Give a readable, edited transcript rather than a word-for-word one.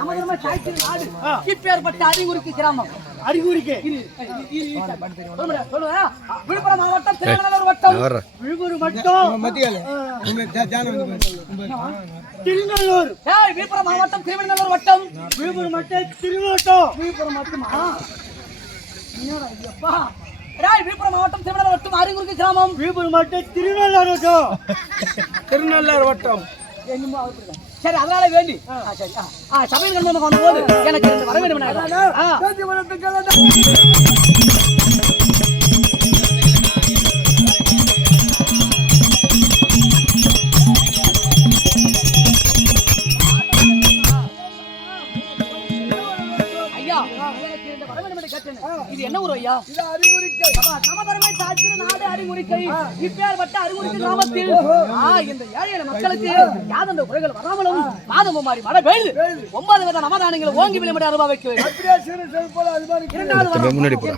நமது தாய்த்திரு நாடு இப்பேற்பட்ட அறிகுறிக்கு கிராமம். அறிகுறிக்கு விழுப்புரம் மாவட்டம் திருநெல்வேலூர் வட்டம். விழுப்புரம் வட்டம் திருநெல்லூர். விழுப்புரம் மாவட்டம் திருநெல்வேலூர் வட்டம். விழுப்புரம் மட்டும் திருவட்டம். விழுப்புரம் மட்டுமா? விழுப்புரம் மாவட்டம் திருநெல்வேலூர் வட்டம் அறிகுறிக்கு கிராமம். விழுப்புரம் மட்டும் திருநெல்லூர் வட்டம். திருநெல்லூர் வட்டம். சரி, அதனால வேண்டி சபையில் கண்மமாக வந்தபோது எனக்கு வர வேண்டும். ஐயா, வர வேண்டும் என்று கேட்டேன். இது என்ன ஊர் ஐயா? சமதர்மை தாய்த்திரு நாடு அறிகுறிக்கை. இப்பேற்பட்ட அறிகுறிக்கை கிராமத்தில் இந்த ஏழை மக்களுக்கு யாதெந்த குறைகள் வராமலும் மாதம் மாறி மழை பெய்து 9 வித நவதானியங்களை ஓங்கி விளையாட அனுபவிக்கிறேன்.